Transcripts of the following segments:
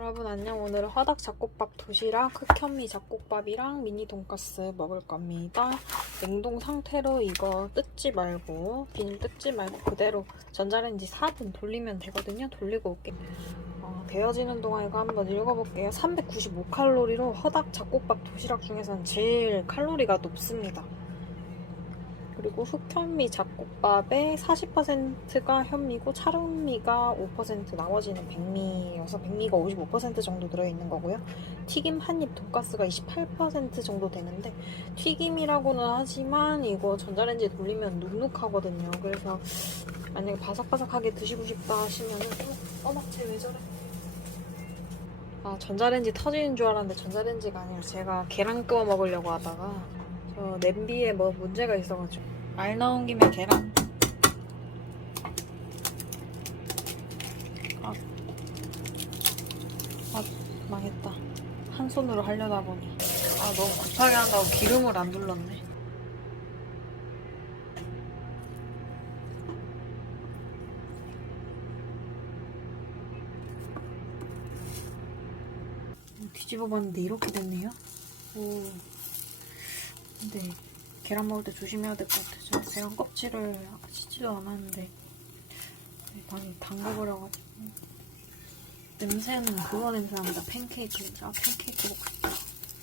여러분 안녕. 오늘은 화덕 잡곡밥 도시락 흑현미 잡곡밥이랑 미니 돈가스 먹을 겁니다. 냉동 상태로 이거 뜯지 말고 비닐 뜯지 말고 그대로 전자레인지 4분 돌리면 되거든요. 돌리고 올게요. 어, 데워지는 동안 이거 한번 읽어볼게요. 395칼로리로 화덕 잡곡밥 도시락 중에서는 제일 칼로리가 높습니다 그리고 흑현미 잡곡밥의 40%가 현미고 찰현미가 5% 나머지는 백미여서 백미가 55% 정도 들어있는 거고요. 튀김 한입 돈가스가 28% 정도 되는데 튀김이라고는 하지만 이거 전자레인지에 돌리면 눅눅하거든요. 그래서 만약에 바삭바삭하게 드시고 싶다 하시면은 어, 어막쟤 왜 저래? 아 전자레인지 터지는 줄 알았는데 전자레인지가 아니라 제가 계란 구워 먹으려고 하다가 저 냄비에 뭐 문제가 있어가지고. 말 나온 김에 계란. 아, 아 망했다. 한 손으로 하려다 보니. 아 너무 급하게 한다고 기름을 안 둘렀네. 뒤집어 봤는데 이렇게 됐네요? 오 근데 계란 먹을 때 조심해야 될 것 같아요. 계란 껍질을 씻지도 않았는데 많이 담가버려가지고 냄새는 그거 냄새 납니다. 팬케이크. 아 팬케이크 먹고 싶다.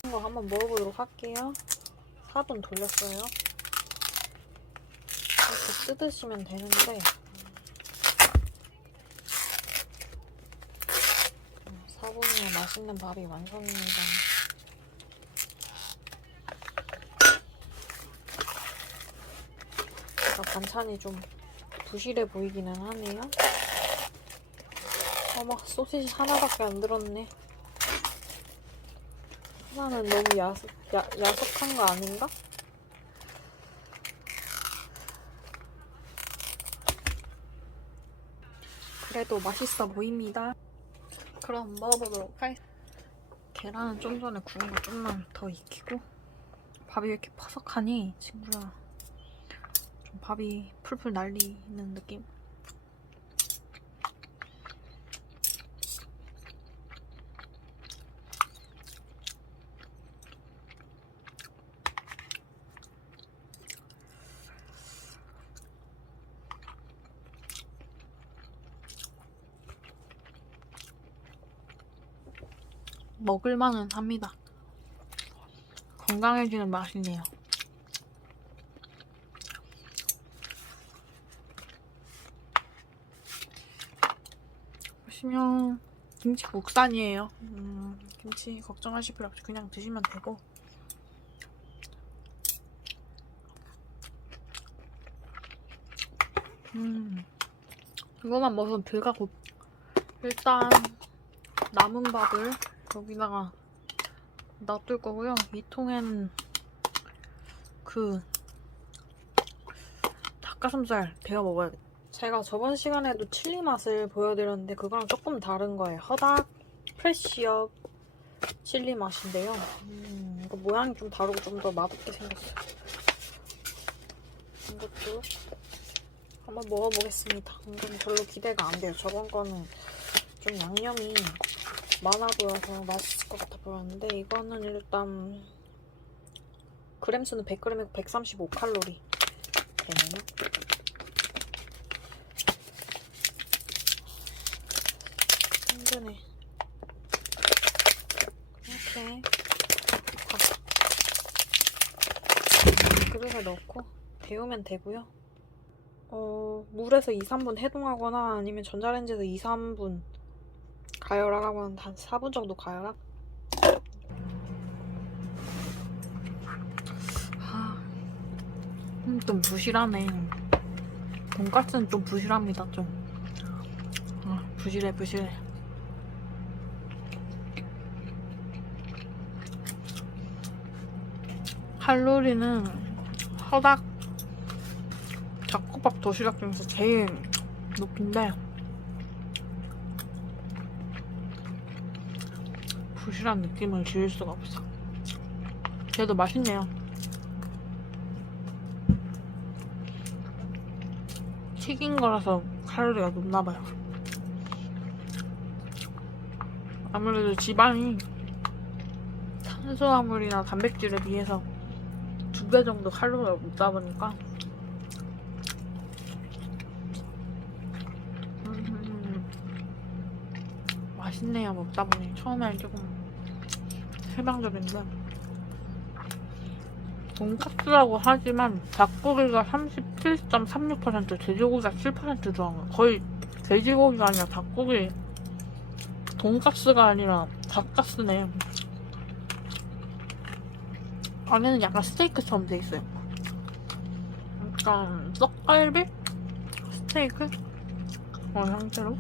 이거 한번 먹어보도록 할게요. 4분 돌렸어요. 이렇게 뜯으시면 되는데 4분이면 맛있는 밥이 완성입니다. 제가 반찬이 좀 부실해 보이기는 하네요. 어머, 소시지 하나밖에 안 들었네. 하나는 너무 야속, 야, 야속한 거 아닌가? 그래도 맛있어 보입니다. 그럼 먹어보도록 할. 계란은 좀 전에 구운 거 좀만 더 익히고 밥이 왜 이렇게 퍼석하니 친구야. 좀 밥이 풀풀 날리는 느낌. 먹을만은 합니다. 건강해지는 맛이네요. 보시면 김치 국산이에요. 음, 김치 걱정하실 필요 없이 그냥 드시면 되고. 음, 이거만 먹으면 배가 고. 일단 남은 밥을 여기다가 놔둘 거고요. 이 통에는 그 닭가슴살 데워 먹어야겠다. 제가 저번 시간에도 칠리 맛을 보여드렸는데 그거랑 조금 다른 거예요. 허닥 프레쉬업 칠리 맛인데요. 음, 이거 모양이 좀 다르고 좀 더 맛없게 생겼어요. 이것도 한번 먹어보겠습니다. 이건 별로 기대가 안 돼요. 저번 거는 좀 양념이 많아 보여서 맛있을 것 같아 보였는데 이거는 일단 그램 수는 100g이고 135칼로리 되네요. 힘드네. 이렇게 밥 그릇에 넣고 데우면 되고요. 어, 물에서 2, 3분 해동하거나 아니면 전자레인지에서 2, 3분 가열하라고 하면 한 4분 정도 가열하. 아, 음, 좀 부실하네. 돈까스는 좀 부실합니다, 좀. 아, 부실해, 부실해. 칼로리는 허닥 잡곡밥 도시락 중에서 제일 높은데 부실한 느낌을 지울 수가 없어. 그래도 맛있네요. 튀긴 거라서 칼로리가 높나 봐요. 아무래도 지방이 탄수화물이나 단백질에 비해서 두 배 정도 칼로리가 높다 보니까 음, 맛있네요. 먹다 보니 처음엔 조금 실망적인데. 돈까스라고 하지만 닭고기가 37.36% 돼지고기가 7% 들어간 거. 거의 돼지고기가 아니라 닭고기. 돈가스가 아니라 닭가스네 안에는 약간 스테이크처럼 돼 있어요. 약간 떡갈비? 스테이크? 어 형태로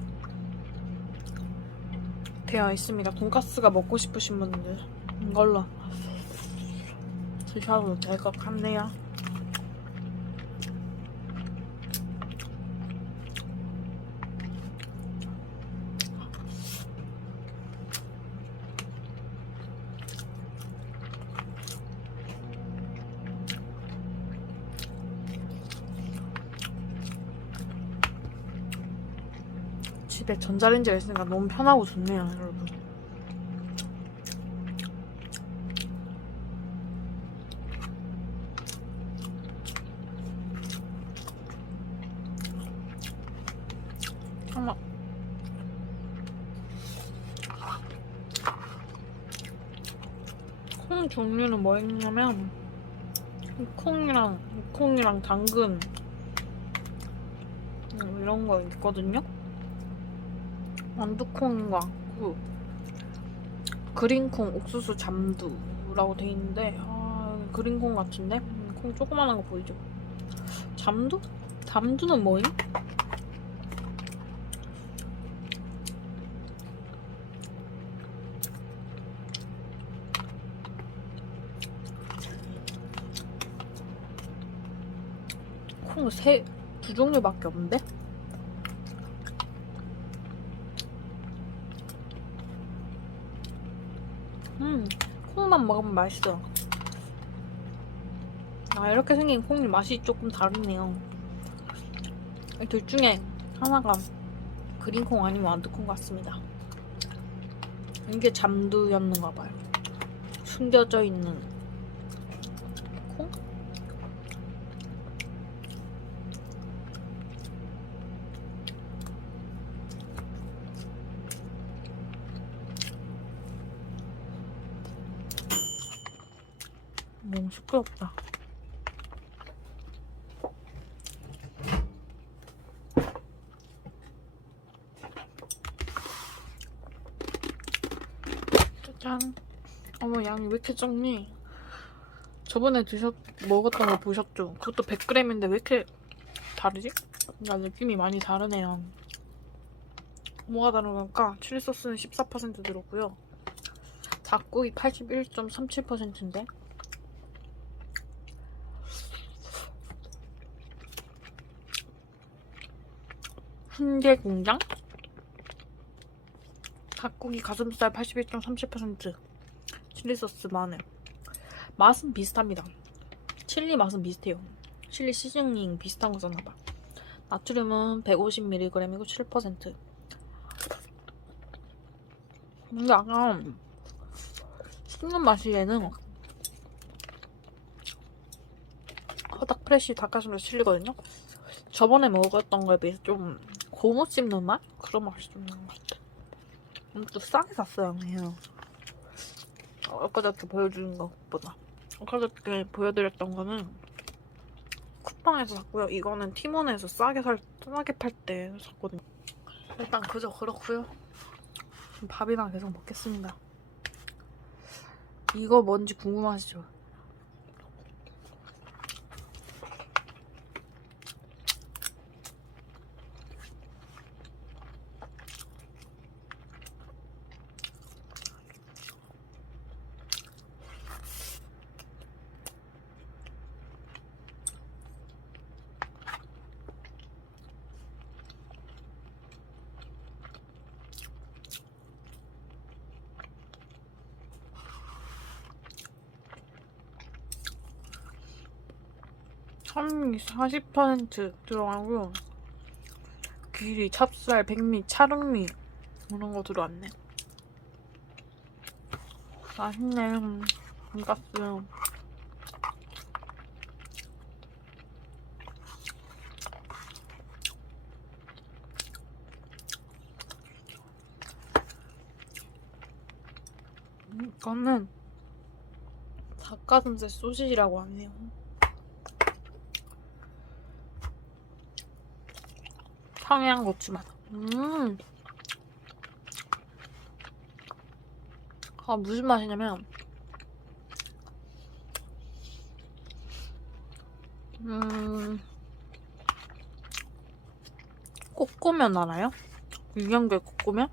되어 있습니다. 돈가스가 먹고 싶으신 분들. 이걸로. 드셔도 될 것 같네요 집에 전자레인지가 있으니까 너무 편하고 좋네요 여러분. 콩 종류는 뭐 있냐면 콩이랑 콩이랑 당근. 음, 이런 거 있거든요 완두콩과 그 그린콩 옥수수 잠두라고 돼 있는데 아 그린콩 같은데 음, 콩 조그만한 거 보이죠? 잠두? 잠두는 뭐임? 콩 세 두 종류밖에 없는데? 음, 콩만 먹으면 맛있어. 아, 이렇게 생긴 콩이 맛이 조금 다르네요. 이둘 중에 하나가 그린콩 아니면 완두콩 같습니다. 이게 잠두였는가 봐요. 숨겨져 있는 콩? 너무 시끄럽다. 짜잔. 어머, 양이 왜 이렇게 적니? 저번에 드셨, 먹었던 거 보셨죠? 그것도 100g인데 왜 이렇게 다르지? 나 느낌이 많이 다르네요. 뭐가 다르니까 칠리 소스는 14% 들었고요. 닭고기 81.37%인데 훈계 공장 닭고기 가슴살 81.30% 칠리 소스 마늘. 맛은 비슷합니다. 칠리 맛은 비슷해요. 칠리 시즈닝 비슷한 거 썼나봐. 나트륨은 150mg이고 7% 근데 약간 씹는 맛이 얘는 허닥 프레쉬 닭가슴살 칠리거든요? 저번에 먹었던 거에 비해서 좀 고무 씹는 맛? 그런 맛이 좀 나는 것 같아. 음, 또 싸게 샀어요, 그냥. 어, 엊그저께 보여주는 것보다. 엊그저께 보여드렸던 거는 쿠팡에서 샀고요. 이거는 티몬에서 싸게 살, 싸게 팔 때 샀거든요. 일단 그저 그렇고요. 밥이나 계속 먹겠습니다. 이거 뭔지 궁금하시죠? 산미 40% 들어가고 귀리, 찹쌀, 백미, 찰흑미 이런 거 들어왔네. 맛있네. 돈가스. 음, 이거는 닭가슴살 소시지라고 하네요. 청양고추 맛. 음. 아, 무슨 맛이냐면, 음, 꼬꼬면 알아요? 유경계 꼬꼬면?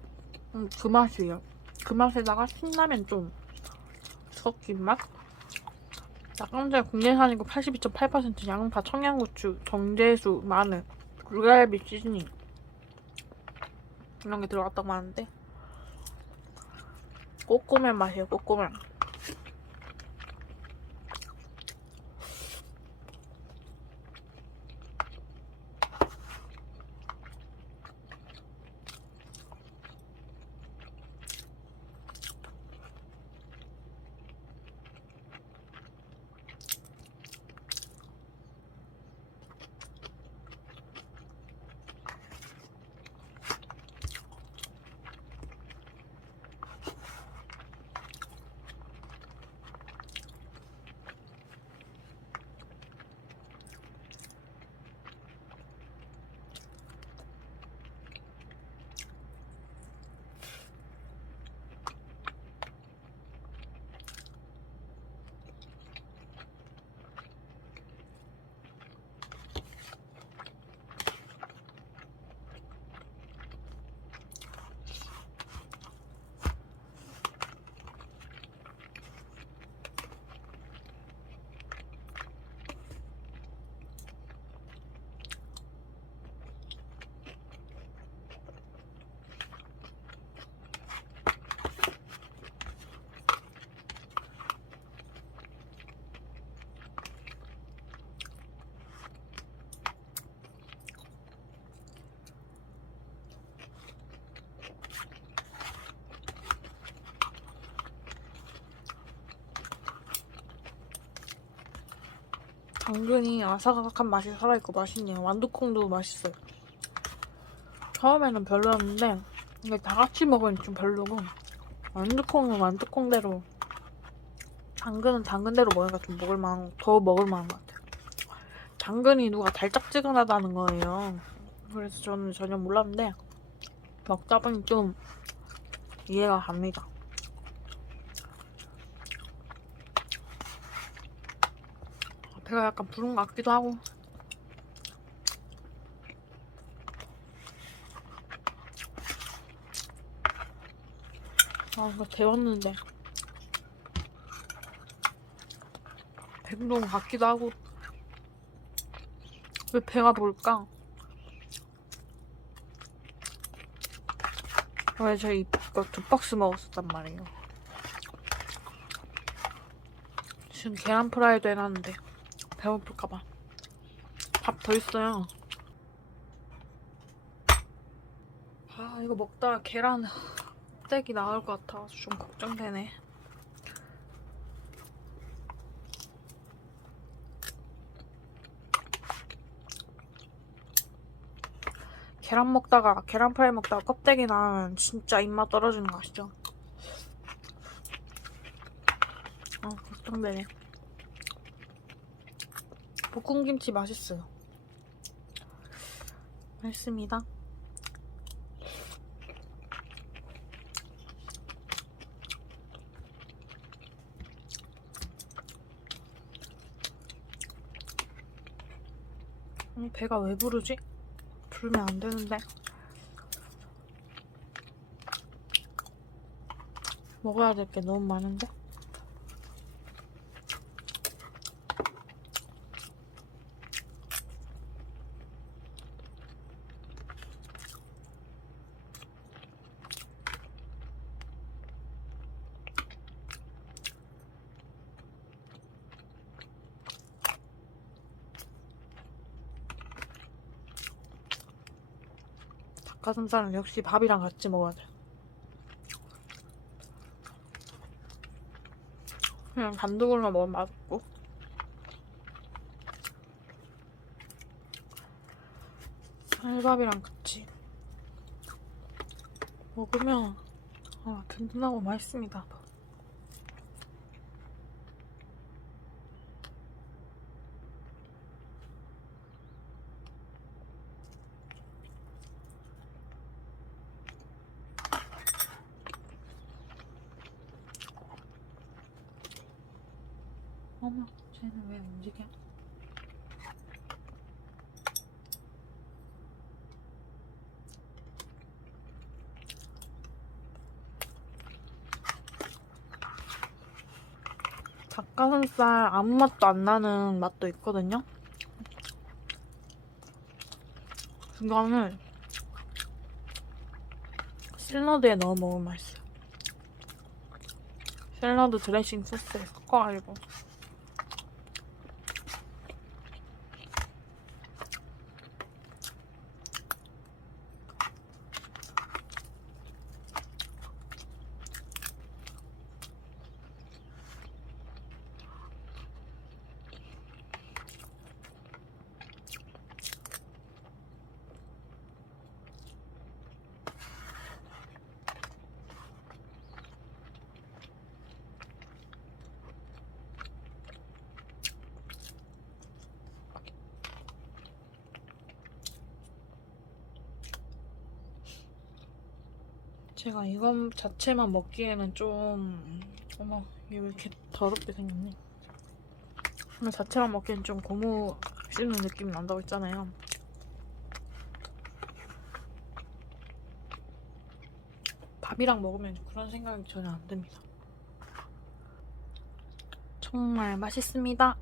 음, 그 맛이에요. 그 맛에다가 신라면 좀 섞인 맛? 닭가슴살 국내산이고 82.8% 양파, 청양고추, 정제수, 마늘, 불갈비 시즈닝 이런 게 들어갔다고 하는데 꼬꼬면 맛이에요, 꼬꼬면. 당근이 아삭아삭한 맛이 살아있고 맛있네요. 완두콩도 맛있어요. 처음에는 별로였는데 이게 다 같이 먹으면 좀 별로고 완두콩은 완두콩대로 당근은 당근대로 먹으니까 좀 먹을만한 더 먹을만한 것 같아요. 당근이 누가 달짝지근하다는 거예요. 그래서 저는 전혀 몰랐는데 먹다 보니 좀 이해가 갑니다. 배가 약간 부른 것 같기도 하고. 아 이거 데웠는데. 배부른 것 같기도 하고. 왜 배가 부를까? 왜 저희 이거 두 박스 먹었었단 말이에요. 지금 계란 프라이도 해놨는데 배고플까봐. 밥 더 있어요. 아 이거 먹다가 계란 떼기 나올 것 같아서 좀 걱정되네. 계란 먹다가 계란 프라이 먹다가 껍데기 나면 진짜 입맛 떨어지는 거 아시죠? 아 걱정되네 볶음김치 맛있어요. 맛있습니다. 음, 배가 왜 부르지? 부르면 안 되는데. 먹어야 될 게 너무 많은데? 닭가슴살은 역시 밥이랑 같이 먹어야 돼. 그냥 단독으로만 먹으면 맛없고 쌀밥이랑 같이 먹으면 아, 든든하고 맛있습니다. 어머, 쟤는 왜 움직여? 닭가슴살 아무 맛도 안 나는 맛도 있거든요. 그거는 샐러드에 넣어 먹으면 맛있어요. 샐러드 드레싱 소스에 섞어가지고. 제가 이거 자체만 먹기에는 좀 어머 이게 왜 이렇게 더럽게 생겼니? 이거 자체만 먹기엔 좀 고무 씹는 느낌이 난다고 했잖아요. 밥이랑 먹으면 그런 생각이 전혀 안 듭니다. 정말 맛있습니다.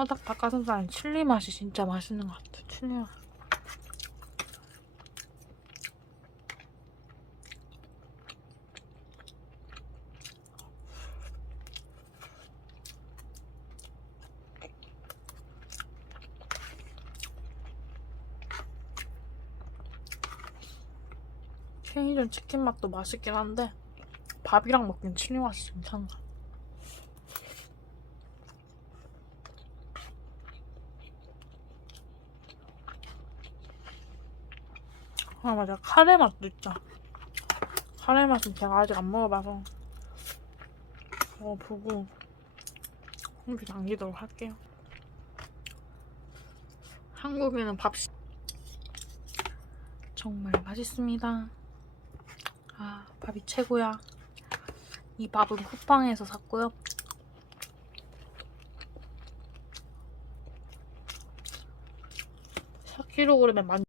화덕 닭가슴살은 칠리 맛이 진짜 맛있는 것 같아. 칠리 맛. 편의점 치킨 맛도 맛있긴 한데 밥이랑 먹기엔 칠리 맛이 좀 이상해. 아 맞아. 카레 맛도 있죠 카레 맛은 제가 아직 안 먹어봐서. 먹어보고 후기 남기도록 할게요. 한국에는 밥 시- 정말 맛있습니다. 아 밥이 최고야. 이 밥은 쿠팡에서 샀고요. 4kg에 만